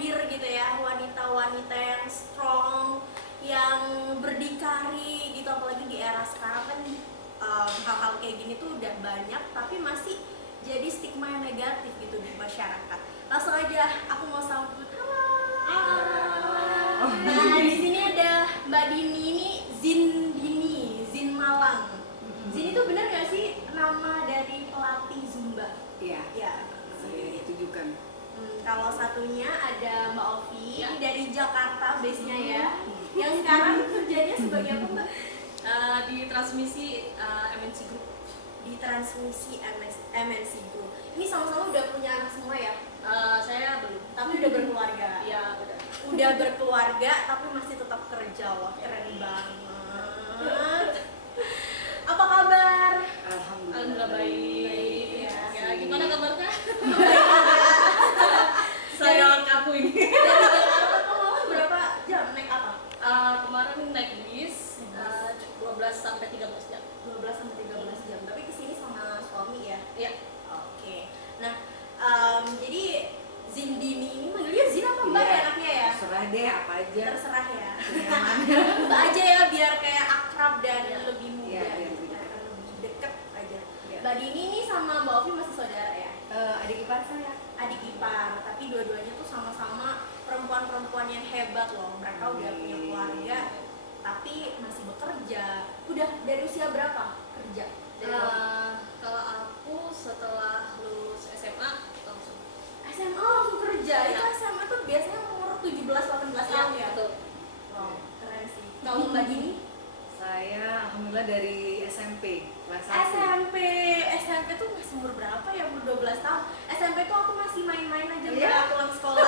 hadir gitu ya, wanita-wanita yang strong, yang berdikari gitu, apalagi di era sekarang kan hal-hal kayak gini tuh udah banyak tapi masih jadi stigma yang negatif gitu di masyarakat. Langsung aja aku mau sambut. Halo. Nah, di sini ada Mbak Dini, ini Zin Malang. Zin itu benar nggak sih nama dari pelatih Zumba? Iya. Ya. Saya ditujukan. Kalau satunya ada Mbak Ovi, ini dari Jakarta base-nya ya. Hmm. Yang sekarang kerjanya sebagai apa, Mbak? Di transmisi MNC Group. Di transmisi MNC Group. Ini sama-sama udah punya anak semua ya? Saya belum. Tapi udah berkeluarga. Iya, udah. Udah berkeluarga tapi masih tetap kerja. Wah, keren banget. Apa kabar? Alhamdulillah baik. Ya, Gimana kabarnya? Saya kaku ini. Dari Jakarta ke Malang berapa jam naik apa? Kemarin naik bis 12 sampai 13 jam. 12 sampai 13 jam. Tapi kesini sama suami ya? Iya. Oke. Nah, jadi Zindini ini manggilnya Zin apa Mbak ya anaknya ya? Terserah deh, apa aja. Terserah ya. Nyaman. Mbak aja ya biar kayak akrab dan lebih muda. Iya, biar gitu. lebih dekat. Lebih deket aja. Iya. Mbak Dini ini sama Mbak Ovi masih saudara ya? Adik ipar saya. Adik ipar, tapi dua-duanya tuh sama-sama perempuan-perempuan yang hebat loh. Mereka udah punya keluarga, tapi masih bekerja. Udah dari usia berapa kerja? Dari Kalau aku setelah lulus SMA langsung. SMA langsung kerja. Iya. Itu SMA tuh biasanya umur 17-18 tahun ya? Betul. Wow, keren sih. Kalau Mbak Dini? Saya alhamdulillah dari SMP kelas 1. SMP tuh masih umur berapa ya? Umur 12 tahun. SMP tuh aku masih main-main aja Iya. Mbak, pulang sekolah.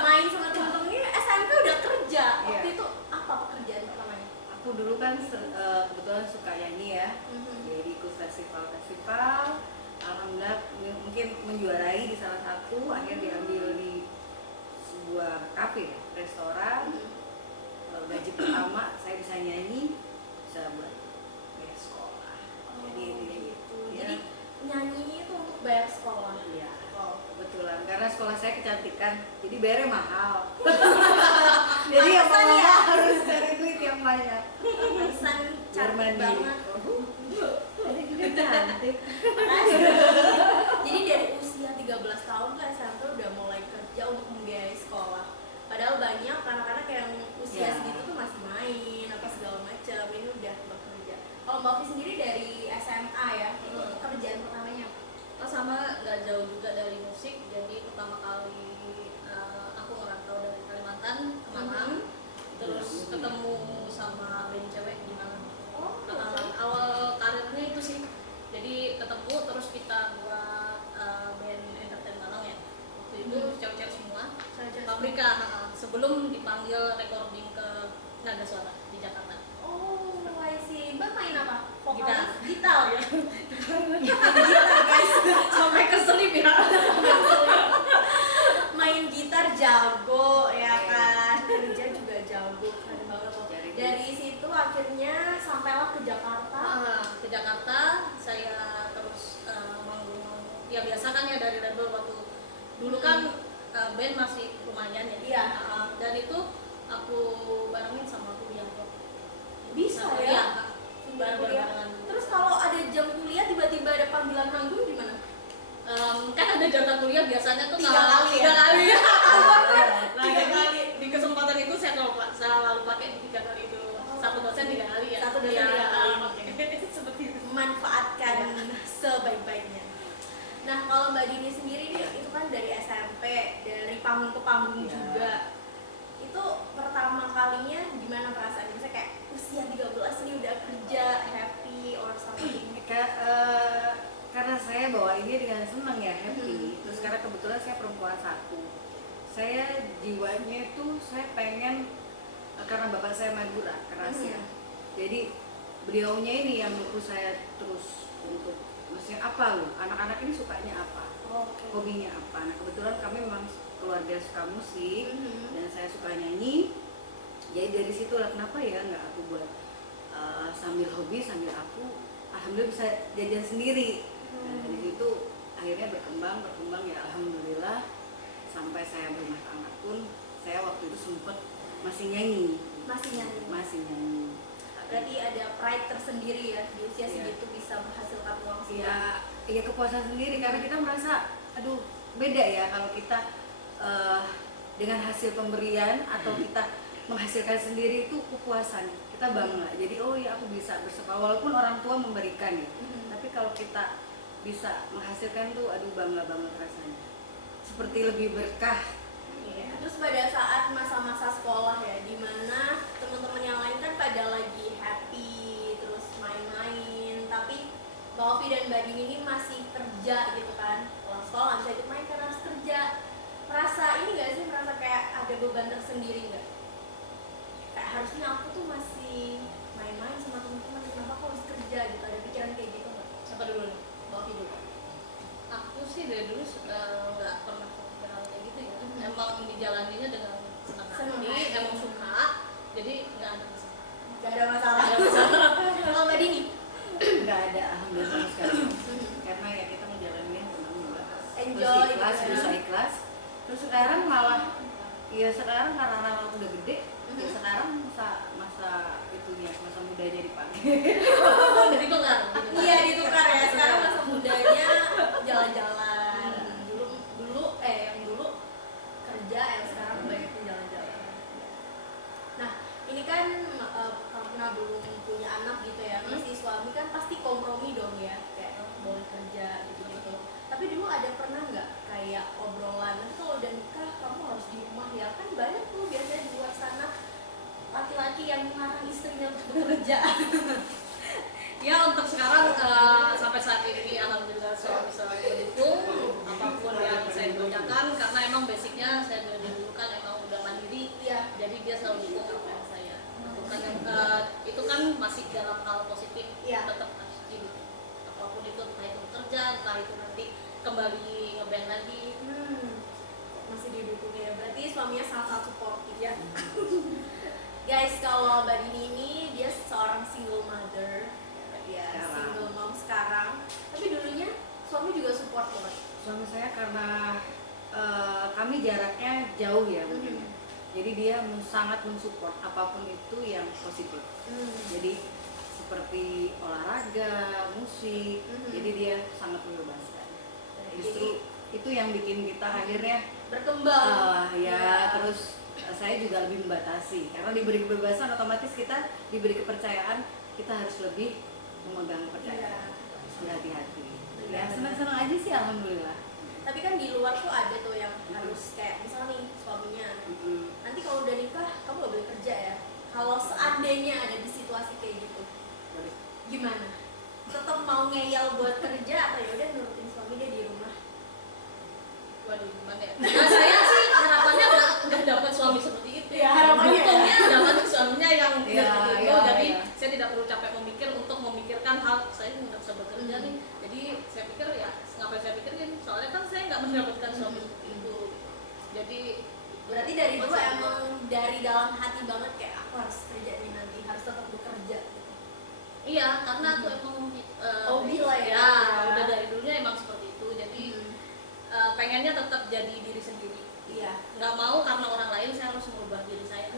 Main sama temen-temennya. SMP udah kerja. Waktu Iya. itu apa pekerjaan pertamanya? Aku dulu kan kebetulan suka nyanyi ya. Jadi ikut festival. Alhamdulillah mungkin menjuarai di salah satu, akhirnya diambil di sebuah kafe, restoran. Gaji pertama saya bisa nyanyi, bisa buat bayar sekolah. Jadi gitu. ya. Jadi nyanyi itu untuk bayar sekolah. Iya. Wow. Kebetulan karena sekolah saya kecantikan, jadi bayarnya mahal. Jadi yang Pantesan mau ya. harus cari duit yang banyak. Pesan Biar cantik mandiri. banget. Jadi juga cantik. Makasih. Jadi dari usia 13 tahun tuh SMP udah mulai kerja untuk membiayai sekolah. Padahal banyak anak-anak yang usia Ya. segitu tuh masih main apa segala macam. Ini udah bekerja. Kalau Mbak Ovi sendiri dari SMA ya, itu pekerjaan pertamanya apa? Sama nggak jauh juga dari musik. Jadi pertama kali aku ngerantau dari Kalimantan ke Malang. Terus ketemu sama band cewek di Malang. Awal karirnya itu sih. Jadi ketemu terus kita buat band entertain Malang ya. Waktu itu cewek-cewek semua. Pabrika sebelum dipanggil recording ke Naga Suara di Jakarta. Oh, I see. Mbak main apa? Gitar. Gitar ya? Gitar guys, sampai keselip ya. Main gitar jago ya kan, kerja juga jago, keren banget loh. Dari situ akhirnya sampailah ke Jakarta. Ke Jakarta saya terus manggung. Ya biasa kan ya dari label waktu dulu kan band masih lumayan ya. Iya. Dan itu aku barengin sama kuliah kok. Bisa ya? Iya. Kuliah. Bareng-barengan. Terus kalau ada jam kuliah tiba-tiba ada panggilan manggung gimana? Kan ada jatah kuliah biasanya tuh 3 kali ya? 3 kali ya. Tiga Tiga kali. kali di kesempatan itu saya selalu pakai di 3 kali itu. Satu dosen 3 kali ya. Satu dosen Iya, 3 kali. seperti itu. Manfaatkan sebaik-baiknya. Nah, kalau Mbak Dini sendiri nih, itu kan dari SMP, dari panggung ke panggung Iya. juga. Itu pertama kalinya gimana perasaannya? Misalnya kayak usia 13 nih udah kerja, happy or something. Karena saya bawa ini dengan senang ya, happy. Terus karena kebetulan saya perempuan satu, saya jiwanya itu saya pengen karena bapak saya Madura kerasnya. Jadi beliaunya ini yang menurut saya terus untuk maksudnya apa loh, anak-anak ini sukanya apa, hobinya apa. Nah kebetulan kami memang keluarga suka musik dan saya suka nyanyi. Jadi dari situ lah kenapa ya nggak aku buat sambil hobi sambil aku alhamdulillah bisa jajan sendiri. Nah dari situ akhirnya berkembang ya alhamdulillah sampai saya berumah tangga. masih nyanyi. Masih nyanyi. Berarti ada pride tersendiri ya di usia segitu bisa menghasilkan uang sendiri. Iya kepuasan sendiri karena kita merasa aduh beda ya kalau kita dengan hasil pemberian atau kita menghasilkan sendiri itu kepuasan, kita bangga. Jadi oh ya aku bisa bersekolah walaupun orang tua memberikan ya. Tapi kalau kita bisa menghasilkan tuh aduh bangga banget rasanya. Seperti lebih berkah. Terus pada saat masa-masa sekolah ya, dimana teman-teman yang lain kan pada lagi happy, terus main-main, tapi Mbak Ovi dan Mbak Dini ini masih kerja gitu kan, pulang sekolah nggak bisa ikut main karena harus kerja. Merasa ini nggak sih, merasa kayak ada beban tersendiri nggak? Kayak harusnya aku tuh masih main-main sama teman-teman, kenapa aku harus kerja gitu? Ada pikiran kayak gitu nggak? Siapa dulu nih? Mbak Ovi dulu. Aku sih dari dulu nggak pernah kepikiran kayak gitu ya. Emang dijalaninya dengan senang hati, emang suka, jadi nggak ada masalah. Nggak ada masalah. Kalau Mbak Dini? Nggak ada alhamdulillah sama sekali. Karena ya kita menjalani tenang juga. Enjoy, Terus ikhlas, gitu ya. bisa ikhlas. Terus sekarang malah ya sekarang karena anak udah gede, ya sekarang masa itunya, masa mudanya dipakai. Jadi kok nggak? Iya ditukar ya, sekarang masa mudanya jalan-jalan. Yang dulu kerja, yang sekarang banyak jalan-jalan. Nah ini kan karena belum punya anak gitu ya, masih suami kan pasti kompromi dong ya, kayak boleh kerja gitu-gitu. Tapi dulu ada pernah nggak kayak obrolan, nanti kalau udah nikah kamu harus di rumah ya, kan banyak tuh biasanya di luar sana laki-laki yang melarang istrinya untuk bekerja. Ya untuk sekarang sampai saat ini alhamdulillah suami saya mendukung apapun yang saya kerjakan karena emang basicnya saya dari dulu kan emang udah mandiri, Iya. jadi dia selalu dukung apa yang saya lakukan. Itu kan masih dalam hal positif, Iya. tetap harus didukung apapun itu, entah itu bekerja, entah itu nanti kembali ngeband lagi. Masih didukung ya, berarti suaminya sangat supportif ya. Guys, kalau Mbak Dini ini dia seorang single mother ya, single mom sekarang, tapi dulunya suami juga support loh. Suami saya karena kami jaraknya jauh ya mungkin. Jadi dia sangat mensupport apapun itu yang positif. Jadi seperti olahraga, musik, jadi dia sangat membebaskan. Justru itu yang bikin kita akhirnya berkembang. Terus saya juga lebih membatasi karena diberi kebebasan otomatis kita diberi kepercayaan, kita harus lebih memegang kepercayaan, berhati-hati. Ya senang-senang aja sih alhamdulillah. Tapi kan di luar tuh ada tuh yang harus kayak misalnya nih suaminya, nanti kalau udah nikah kamu gak boleh kerja ya. Kalau seandainya ada di situasi kayak gitu, gimana? Tetap mau ngeyel buat kerja atau ya udah nurutin suami dia di rumah? Waduh gimana ya? Nah saya sih harapannya nggak dapat suami seperti itu. Ya, harapannya untungnya dapat suaminya yang seperti itu. Jadi ya. saya tidak perlu capek memikirkan hal saya nggak bisa bekerja nih. Jadi saya pikir ya ngapain saya pikirin? Soalnya kan saya nggak mendapatkan suami seperti itu. Jadi berarti dari dulu emang dari dalam hati banget kayak aku harus kerja nih nanti, harus tetap bekerja. iya karena aku emang hobi lah ya. Udah dari dulunya emang seperti itu. Jadi pengennya tetap jadi diri sendiri. Iya. Nggak mau karena orang lain saya harus merubah diri saya.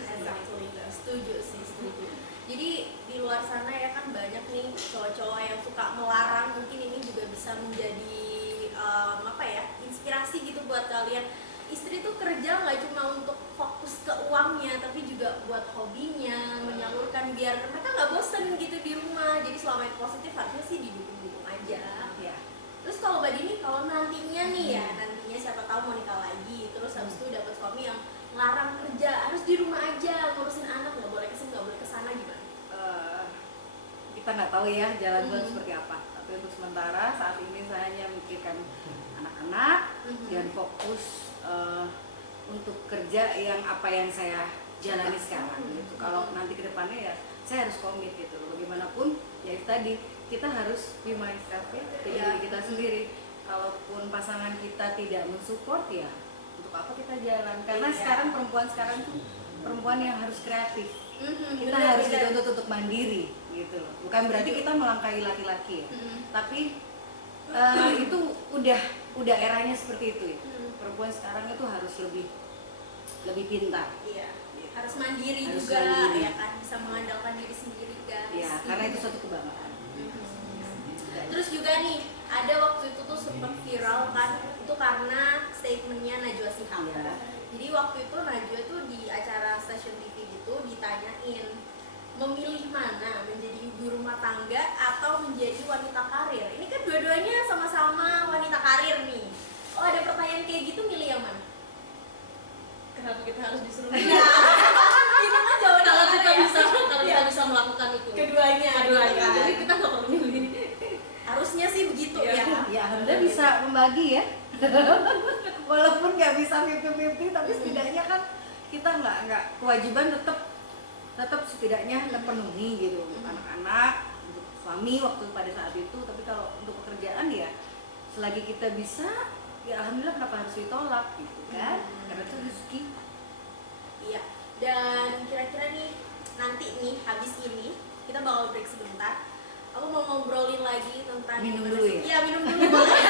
Exactly. Setuju sih, setuju. Jadi di luar sana ya kan banyak nih cowok-cowok yang suka melarang, mungkin ini juga bisa menjadi inspirasi gitu buat kalian. Istri tuh kerja nggak cuma untuk fokus ke uangnya, tapi juga buat hobinya, menyalurkan biar mereka nggak bosen gitu di rumah. Jadi selama itu positif harusnya sih didukung-dukung aja. Ya. Terus kalau Mbak Dini, kalau nantinya nih ya, nantinya siapa tahu mau nikah lagi, terus habis itu dapat suami yang larang kerja, harus di rumah aja ngurusin anak, nggak boleh kesini, nggak boleh kesana, gimana? Kita nggak tahu ya jalan Tuhan seperti apa. Tapi untuk sementara saat ini saya hanya memikirkan anak-anak dan fokus untuk kerja yang apa yang saya jalani sekarang gitu. Kalau nanti ke depannya ya saya harus komit gitu. Bagaimanapun ya itu tadi kita harus be myself ya, jadi diri kita sendiri. Kalaupun pasangan kita tidak mensupport ya untuk apa kita jalan? Karena sekarang perempuan sekarang tuh perempuan yang harus kreatif. Kita harus dituntut untuk mandiri gitu loh. Bukan berarti kita melangkahi laki-laki ya. Tapi itu udah eranya seperti itu ya. Perempuan sekarang itu harus lebih lebih pintar. Iya, harus mandiri Harus juga mandiri. ya kan, bisa mengandalkan diri sendiri guys. Ya, karena itu suatu kebanggaan. Terus juga nih, ada waktu itu tuh sempat viral kan, itu karena statementnya Najwa Shihab. Iya. Jadi waktu itu Najwa tuh di acara stasiun TV gitu ditanyain memilih mana, menjadi ibu rumah tangga atau menjadi wanita karir. Ini kan dua-duanya sama-sama wanita karir nih. Oh, ada pertanyaan kayak gitu, milih yang mana? Kenapa kita harus disuruh Nah, milih? itu kan jawaban Kalau kita kita ya. bisa, kalau Iya. kita bisa melakukan itu. Keduanya, Keduanya. gitu kan. Jadi kita nggak perlu milih. Harusnya sih begitu Iya. ya. Ya, Alhamdulillah bisa membagi ya. Walaupun nggak bisa 50-50, tapi setidaknya kan kita nggak kewajiban tetap setidaknya terpenuhi gitu. Anak-anak, untuk suami waktu pada saat itu, tapi kalau untuk pekerjaan ya selagi kita bisa, ya alhamdulillah, kenapa harus ditolak gitu kan? Karena itu rezeki. Iya. Dan kira-kira nih nanti nih habis ini kita bakal break sebentar. Aku mau ngobrolin lagi tentang Minum gimana dulu sih- ya? Iya, minum dulu boleh.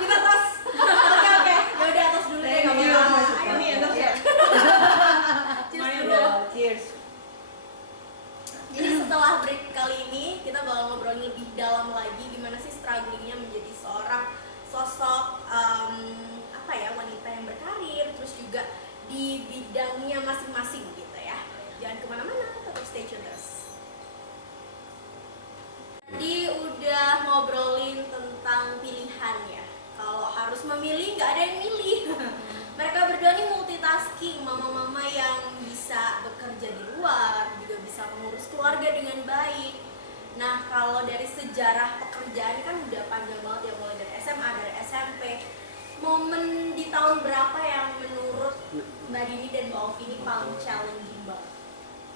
Kita tos. Oke. Ya udah atas dulu deh, Thank nggak you. apa-apa. Masuk Ayo nih, ya. atas ya. Cheers Main dulu. dong. Cheers. Jadi setelah break kali ini kita bakal ngobrolin lebih dalam lagi gimana sih strugglingnya menjadi seorang sosok apa ya, wanita yang berkarir, terus juga di bidangnya masing-masing gitu ya. Jangan kemana-mana, tetap stay tune terus. Tadi udah ngobrolin tentang pilihan ya. Kalau harus memilih, nggak ada yang milih. Mereka berdua nih multitasking, mama-mama yang bisa bekerja di luar, juga bisa mengurus keluarga dengan baik. Nah, kalau dari sejarah pekerjaan kan udah panjang banget ya, mulai dari SMA, dari SMP. Momen di tahun berapa yang menurut Mbak Dini dan Mbak Ovi ini paling challenging banget?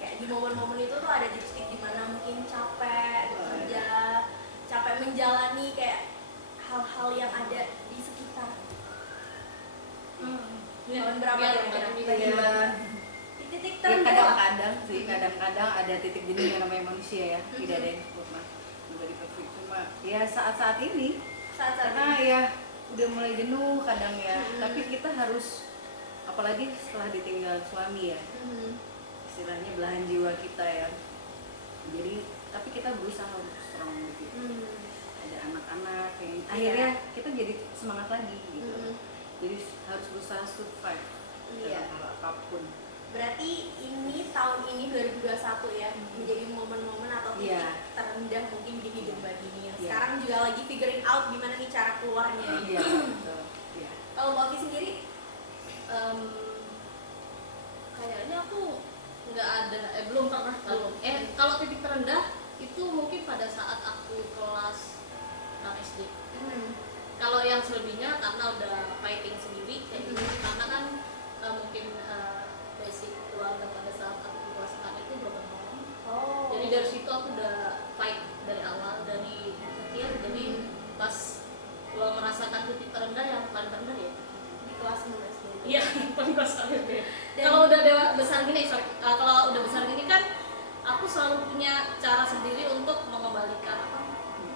Kayak di momen-momen itu tuh ada titik di mana mungkin capek bekerja, capek menjalani kayak hal-hal yang ada di sekitar. Tahun berapa Biar kira-kira? Mbak Dini. Ya, Di titik ya terendah. kadang-kadang sih, kadang-kadang ada titik jenuh yang namanya manusia ya, tidak ada yang sempurna, menjadi perfect. Cuma ya saat-saat ini, Saat-saat karena ini. ya udah mulai jenuh kadang ya, Hmm. tapi kita harus, apalagi setelah ditinggal suami ya, Mhm. istilahnya belahan jiwa kita ya. Jadi tapi kita berusaha untuk strong gitu. Hmm. Ada anak-anak yang akhirnya kita jadi semangat lagi gitu. Mhm. Jadi harus berusaha survive Iya. dalam hal apapun. Berarti ini tahun ini 2021 ya, menjadi momen-momen atau titik Iya. terendah mungkin di hidup Mbak Dini yang Iya. sekarang juga lagi figuring out gimana nih cara keluarnya. Iya, betul. Iya. Kalau Mbak Ovi sendiri, Kayaknya aku nggak ada, belum pernah kalau titik terendah itu mungkin pada saat aku kelas 6 SD. Kalau yang selebihnya karena udah fighting sendiri kayak gitu, karena kan mungkin basic keluarga pada saat aku di kelas 6 itu broken home. oh, Jadi dari situ aku udah fight dari awal, dari kecil. Jadi pas merasakan titik terendah yang paling terendah ya di kelas 11 gitu. iya paling kelas 1 ya. Dan- Kalau udah besar gini, kalau udah besar gini kan aku selalu punya cara sendiri untuk mengembalikan apa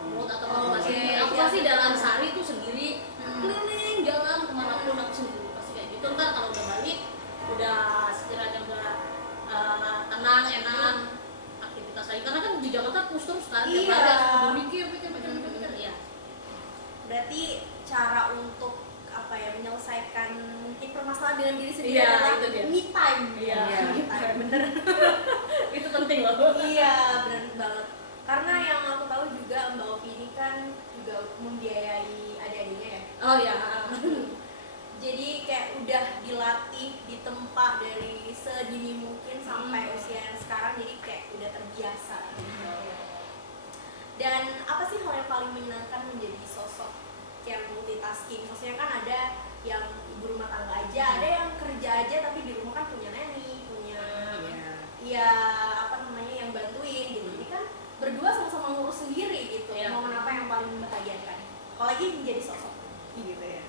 mood atau motivasi. Oke, Aku iya. pasti dalam sehari itu sendiri Hmm. keliling jalan kemanapun aku sendiri pasti kayak gitu. Ntar kalau udah balik udah sekiranya udah tenang enak aktivitas lagi, karena kan di Jakarta terus kan tiap Iya. hari harus mikir ya. Berarti cara untuk apa ya, menyelesaikan mungkin permasalahan dengan diri sendiri Iya, adalah itu dia. me time. Iya. Me time, bener. Itu penting loh. Iya, bener banget. Karena yang aku tahu juga Mbak Ovi ini kan juga membiayai adik-adiknya ya. Oh ya. Jadi kayak udah dilatih, ditempa dari sedini mungkin sampai usia yang sekarang, jadi kayak udah terbiasa gitu. Dan apa sih hal yang paling menyenangkan menjadi sosok yang multitasking? Maksudnya kan ada yang ibu rumah tangga aja, ada yang kerja aja tapi di rumah kan punya nanny, punya Iya. ya apa namanya yang bantuin gitu. Jadi kan berdua sama-sama ngurus sendiri gitu. Iya. Momen apa yang paling membahagiakan? Apalagi menjadi sosok gitu ya.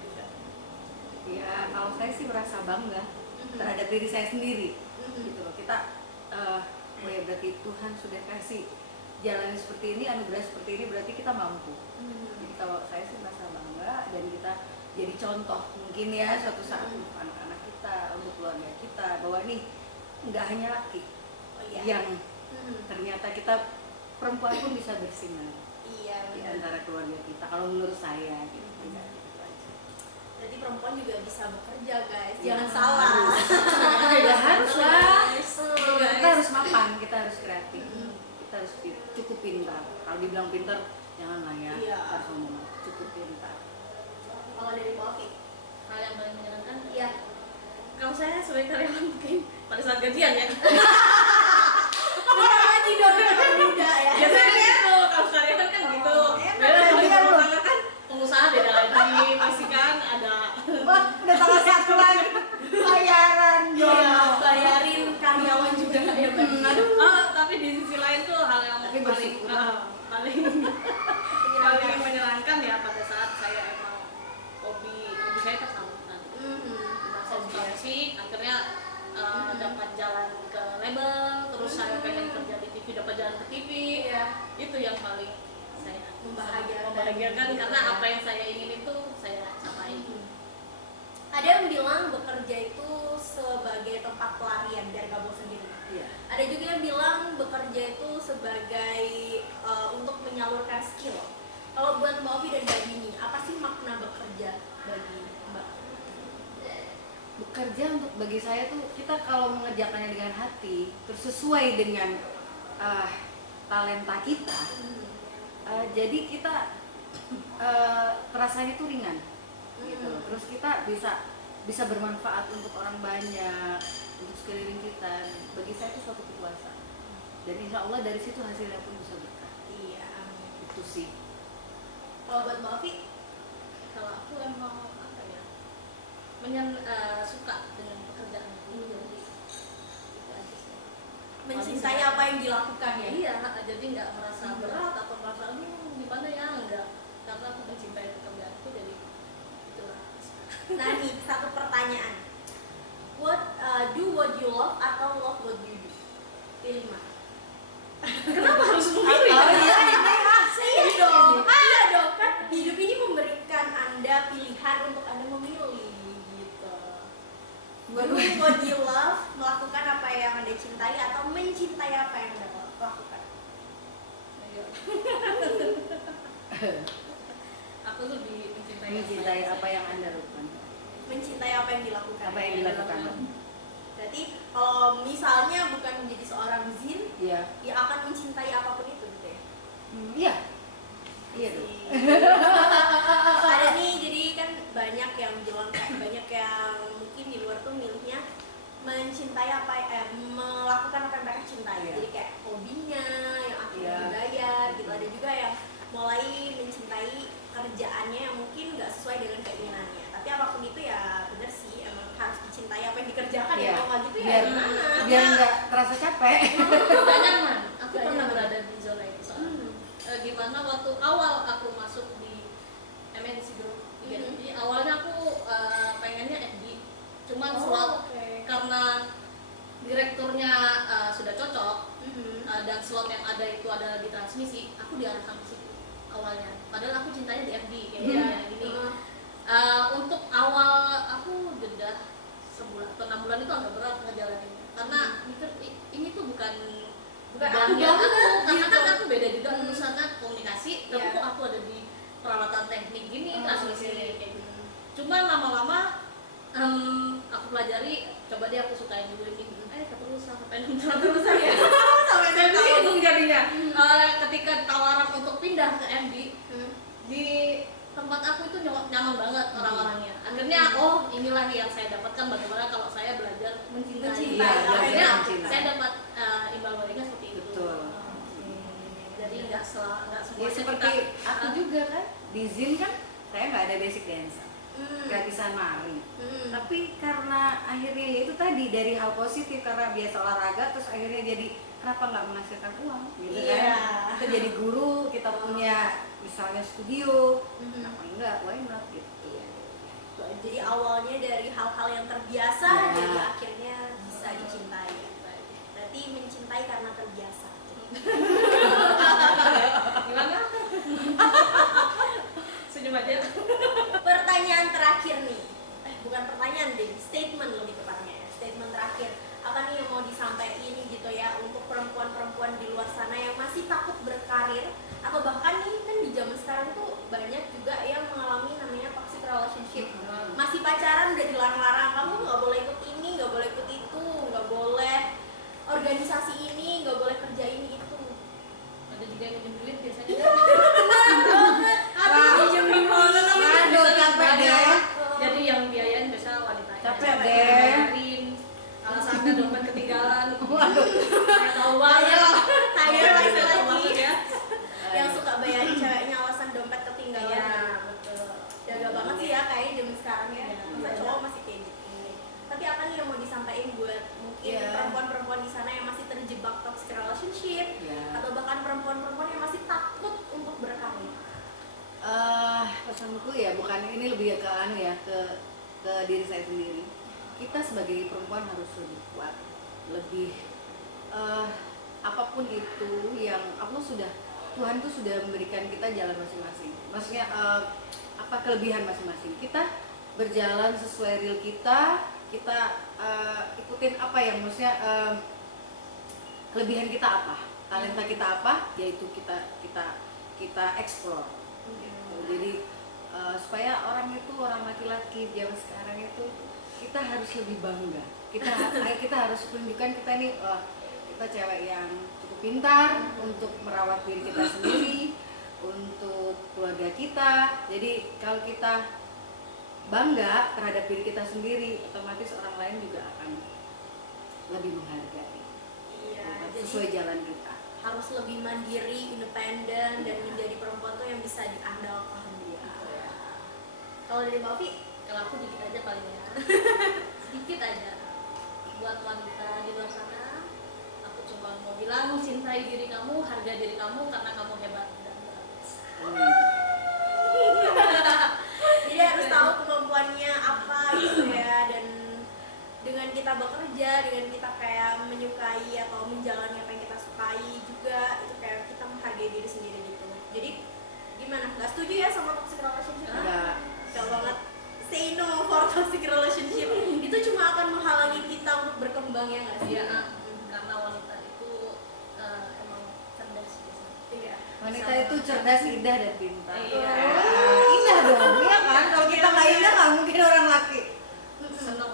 Ya, kalau saya sih merasa bangga terhadap diri saya sendiri. Gitu loh. Kita oh ya berarti Tuhan sudah kasih jalan seperti ini, anugerah seperti ini, berarti kita mampu. Jadi kalau saya sih merasa bangga dan kita jadi contoh mungkin ya suatu saat untuk anak-anak kita kita, untuk keluarga kita, bahwa nih nggak hanya laki yang ternyata kita perempuan pun bisa bersinar di antara keluarga kita. Kalau menurut saya gitu. Jadi perempuan juga bisa bekerja guys, Ya, jangan salah. Ya harus lah. Guys. Kita harus mapan, kita harus kreatif, kita harus cukup pintar. Kalau dibilang pintar, janganlah ya. Iya. Harus ngomong cukup pintar. Kalau dari Mbak Ovi, Hal yang paling menyenangkan, iya. kalau saya sebagai karyawan mungkin pada saat gajian ya. Bentar lagi dong, orang muda ya. Biasanya gitu, kalau karyawan kan gitu. Emang Beda kalau gajian rumah loh. tangga kan pengusaha beda lagi, pasti kan ada. Wah, udah tanggal 1 lagi. Bayaran Iya, bayarin karyawan juga ya Mbak. Tapi di sisi lain tuh hal yang Tapi paling bersyukur. paling menyenangkan ya pada saat saya emang hobi saya kesambutan. Saya suka musik, akhirnya dapat jalan ke label, terus saya pengen kerja di TV, dapat jalan ke TV. Iya. Itu yang paling saya Membahagiakan. karena apa yang saya ingin itu saya capai. Ada yang bilang bekerja itu sebagai tempat pelarian biar gak bosan di rumah. Iya. Ada juga yang bilang bekerja itu sebagai untuk menyalurkan skill. Kalau buat Mbak Ovi dan Mbak Dini, apa sih makna bekerja bagi Mbak? Bekerja untuk bagi saya tuh, kita kalau mengerjakannya dengan hati, terus sesuai dengan talenta kita, jadi kita rasanya tuh ringan gitu loh. Terus kita bisa bermanfaat untuk orang banyak, untuk sekeliling kita. Bagi saya itu suatu kepuasan, dan insya Allah dari situ hasilnya pun bisa berkah. Iya, amin. Itu sih. Kalau buat Mbak Ovi, Kalau aku emang apa ya, suka dengan pekerjaan itu, jadi itu aja sih. mencintai apa yang dilakukan ya? Iya, jadi nggak merasa berat atau merasa gimana ya, enggak, karena aku mencintai pekerjaanku, jadi itulah. Nah nih, satu pertanyaan. Do what you love atau love what you do? Pilih mana? Kenapa harus memilih? Iya dong. Iya dong, kan hidup ini memberikan Anda pilihan untuk Anda memilih gitu. Do what you love, melakukan apa yang Anda cintai atau mencintai apa yang Anda lakukan. Aku lebih Mencintai apa yang Anda lakukan. Mencintai apa yang dilakukan. Apa yang dilakukan. Berarti kalau misalnya bukan menjadi seorang zin, Iya. ya akan mencintai apapun itu gitu ya. Iya. Iya dong. Ada nih, jadi kan banyak yang bilang kayak banyak yang mungkin di luar tuh milihnya mencintai melakukan apa yang mereka cintai. Iya. Jadi kayak hobinya yang akhirnya Iya. dibayar gitu. Ada juga yang mulai mencintai kerjaannya yang mungkin nggak sesuai dengan keinginannya. Tapi apapun itu ya bener sih, emang harus dicintai apa yang dikerjakan ya. Iya. Kalau nggak gitu ya Biar gimana? biar nggak terasa capek. Gak nyaman. Aku Gak pernah nyaman. berada di zona itu soalnya. Gimana waktu awal aku masuk di MNC Group. Jadi awalnya aku pengennya FD, cuman slot karena direkturnya sudah cocok dan slot yang ada itu adalah di transmisi, aku diarahkan ke situ awalnya. Padahal aku cintanya di FD kayak gini. Untuk awal aku jeda sebulan atau 6 bulan itu agak berat ngejalaninnya karena mikir ini tuh bukan banget aku, karena gitu. kan aku beda juga jurusan kan komunikasi, tapi Iya. kok aku ada di peralatan teknik gini, transmisi oke. kayak gitu. Cuma lama-lama aku pelajari, coba deh aku sukain dulu ini. Keterusan sampai 6 tahun terusan ya. Sampai Saya 6 tahun. bingung jadinya. Ketika tawaran untuk pindah ke MD, di tempat aku itu nyaman banget orang-orangnya. Akhirnya inilah nih yang saya dapatkan, bagaimana kalau saya belajar mencintai. Mencintai. Iya, Akhirnya mencintai. saya dapat imbal baliknya seperti itu. Betul. Jadi nggak semua Ya seperti aku juga kan, di ZIN kan saya nggak ada basic dancer, nggak bisa nari. Tapi karena akhirnya ya itu tadi dari hal positif, karena biasa olahraga terus akhirnya jadi kenapa nggak menghasilkan uang gitu Iya. kan. Kita jadi guru, kita punya misalnya studio, kenapa enggak, why not gitu. Jadi awalnya dari hal-hal yang terbiasa, Ya. jadi akhirnya bisa dicintai. Berarti mencintai karena terbiasa. Gimana? Senyum aja. Pertanyaan terakhir nih, bukan pertanyaan deh, statement lebih tepatnya ya, statement terakhir apa nih yang mau disampaikan gitu ya untuk perempuan-perempuan di luar sana yang masih takut berkarir, atau bahkan nih kan di zaman sekarang tuh banyak juga yang mengalami namanya toxic relationship, masih pacaran udah dilarang-larang, kamu nggak boleh ikut ini, nggak boleh ikut itu, nggak boleh organisasi ini, nggak boleh kerja ini itu. Ada juga yang minjem duit biasanya. Iya, benar banget. Ada yang minjem duit. Aduh, capek deh. Jadi yang biayain biasa wanita. Capek deh. Bayarin. Alasannya dompet ketinggalan. Waduh. Saya tahu banget. Saya lagi Maksud ya. yang suka bayarin ceweknya alasan dompet ketinggalan. Iya, betul. Jaga banget sih ya kayaknya zaman sekarang ya. Iya. Masa cowok masih kayak gitu. Tapi apa nih yang mau disampaikan buat mungkin Iya. perempuan-perempuan di sana yang masih terjebak toxic relationship, Iya. atau bahkan perempuan-perempuan yang masih takut untuk berkarir? Pesanku ya bukan ini, lebih ke anu ya, ke diri saya sendiri. Kita sebagai perempuan harus lebih kuat, lebih apapun itu yang Allah sudah, Tuhan tuh sudah memberikan kita jalan masing-masing. Maksudnya apa kelebihan masing-masing. Kita berjalan sesuai real kita ikutin apa yang maksudnya kelebihan kita apa, talenta kita apa, yaitu kita explore. Jadi supaya orang laki-laki zaman sekarang itu kita harus lebih bangga. Kita harus tunjukkan kita ini kita cewek yang cukup pintar untuk merawat diri kita sendiri, untuk keluarga kita. Jadi kalau kita bangga terhadap diri kita sendiri, otomatis orang lain juga akan lebih menghargai. Iya, Sesuai jalan kita. harus lebih mandiri, independen, dan menjadi perempuan tuh yang bisa diandalkan. Kalau dari Mbak Ovi, Kalau aku dikit aja paling ya. Sedikit aja. Buat wanita di luar sana, aku cuma mau bilang cintai diri kamu, hargai diri kamu karena kamu hebat dan luar biasa. jadi harus tahu kemampuannya apa gitu ya, dan dengan kita bekerja, dengan kita kayak menyukai atau menjalani apa yang kita sukai juga, itu kayak kita menghargai diri sendiri gitu. Jadi gimana? Gak setuju ya sama toxic relationship? Enggak. Gak banget. Say no for toxic relationship. Itu cuma akan menghalangi kita untuk berkembang, ya nggak sih? Iya, karena wanita itu emang cerdas biasanya. Iya. Wanita itu cerdas, indah, dan pintar. Iya. Indah dong, iya kan? Kalau kita nggak indah nggak mungkin orang laki. Seneng.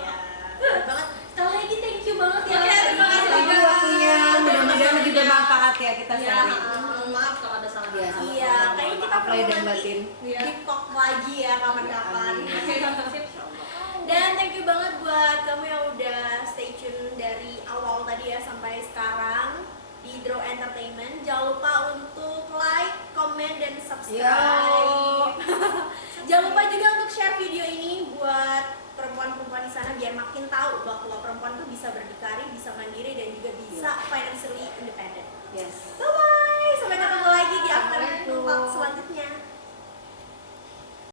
Iya. Bener banget. Sekali lagi thank you banget ya. Oke, terima kasih. Thank you waktunya, mudah-mudahan lebih bermanfaat ya kita Iya, sharing. maaf kalau ada salah Iya, kata. Iya, kayaknya kita Maaf lahir perlu dan nanti batin. Iya. deep talk lagi ya kapan-kapan. Amin. Oke, sip. Dan thank you banget buat kamu yang udah stay tune dari awal tadi ya sampai sekarang di Draw Entertainment. Jangan lupa untuk like, comment, dan subscribe. Jangan lupa juga untuk share video ini buat perempuan-perempuan di sana biar makin tahu bahwa perempuan tuh bisa berdikari, bisa mandiri, dan juga bisa financially independent. Yes. Bye bye, sampai ketemu lagi di after Assalamualaikum. talk selanjutnya.